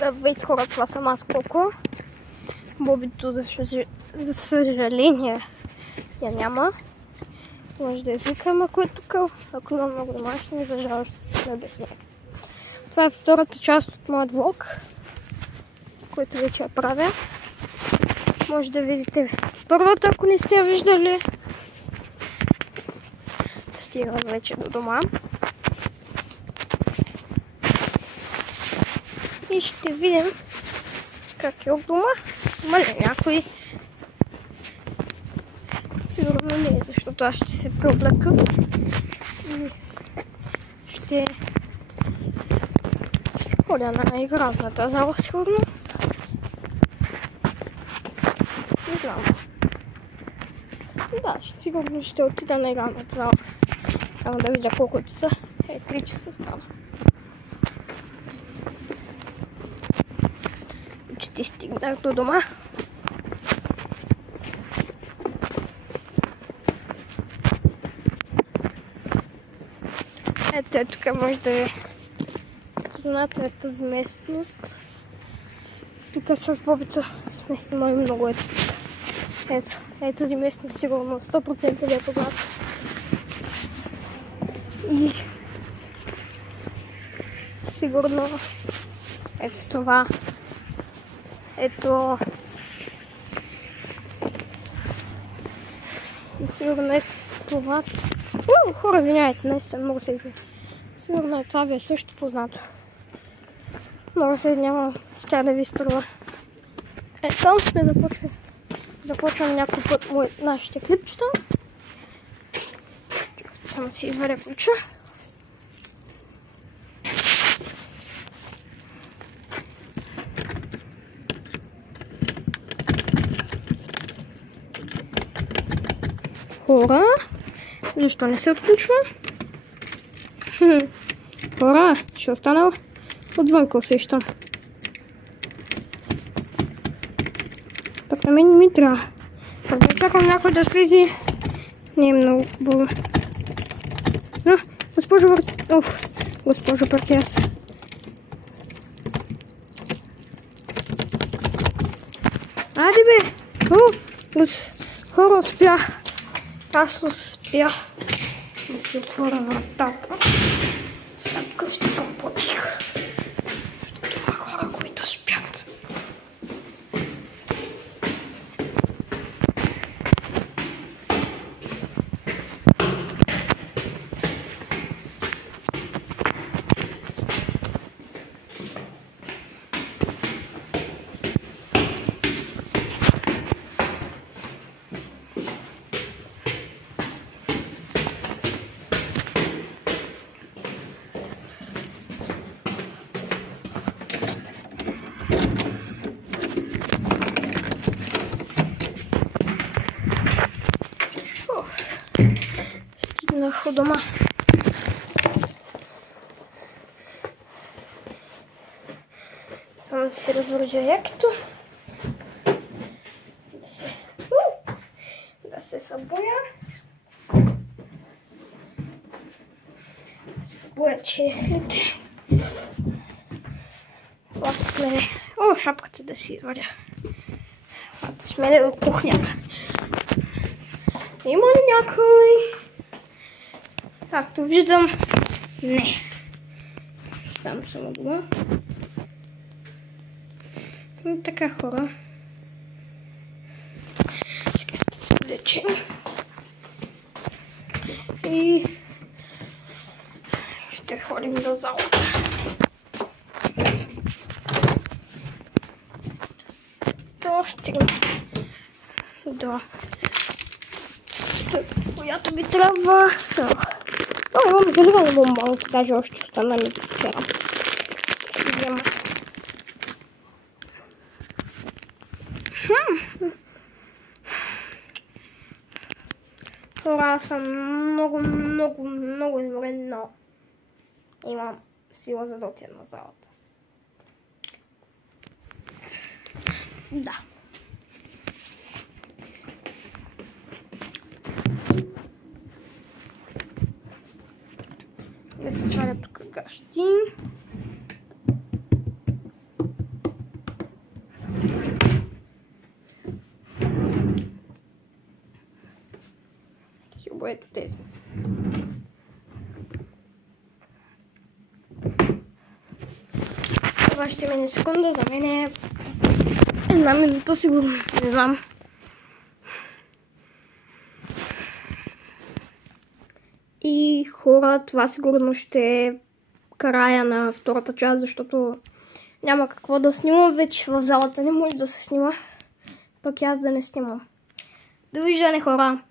Здравейте хора, това съм аз, Коко. Бобито, за съжаление, я няма. Може да извикам, ако е тук. Ако има много домашни, за жалост ще си обясня. Това е втората част от моят влог, който вече я правя. Може да видите първата, ако не сте я виждали. Стигам вече до дома. И ще видим как е от дома. Има ли някой? Сигурно не е, защото аз ще се преоблека и ще ходя на игралната зала, сигурно. Не знам. Да, сигурно ще отида на игралната зала. Само да видя колко часа. 3 часа стана. Почти стигнах до дома. Ето тук може да ви познаете тази местност. Тук с Бобито сме снимали много ето тук. Ето тази местност сигурно 100% ви е позната. И сигурно ето това. Ето. И сигурно ето това. Хора, извиняйте, наистина много се извинявам. Сигурно това ви е също познато. Много се извинявам, ще да ви струва. Там сме започвам някой път нашите клипчета. Само си изваря ключа. Хора, защо не се отключва? Хора, ще останал отвънка усещам. Пък на мен не ми трябва. Пък да чакам някой да слизи. Не е много хубаво. Госпожо Партияс. Айде бе! Хора, успях. Аз успях да си отворя вратата. Сега къщи съм по-тиха. Защото има хора, които спят. Стигнах у дома. Само да си развържа якито. Да се събуя. Събуя чехлите. Лапа сме. Шапката да си изваря. Лапа сме до кухнята. Има ли някой? Както виждам, не. Сам съм от дома. И така, хора. Сега да се облечем. И ще ходим до залата. Да стигнем до която би трябва. Имам дървени бомбонки, даже още останали вчера. Хора, аз съм много изморен, но имам сила за да отида на залата. Да. Да се сваля тук гащи. ето тези. Това ще мине секунда, за мен е една минута сигурно, не знам. И хора, това сигурно ще е края на втората част, защото няма какво да снимам вече, в залата не може да се снима, пък аз да не снимам. Довиждане, хора!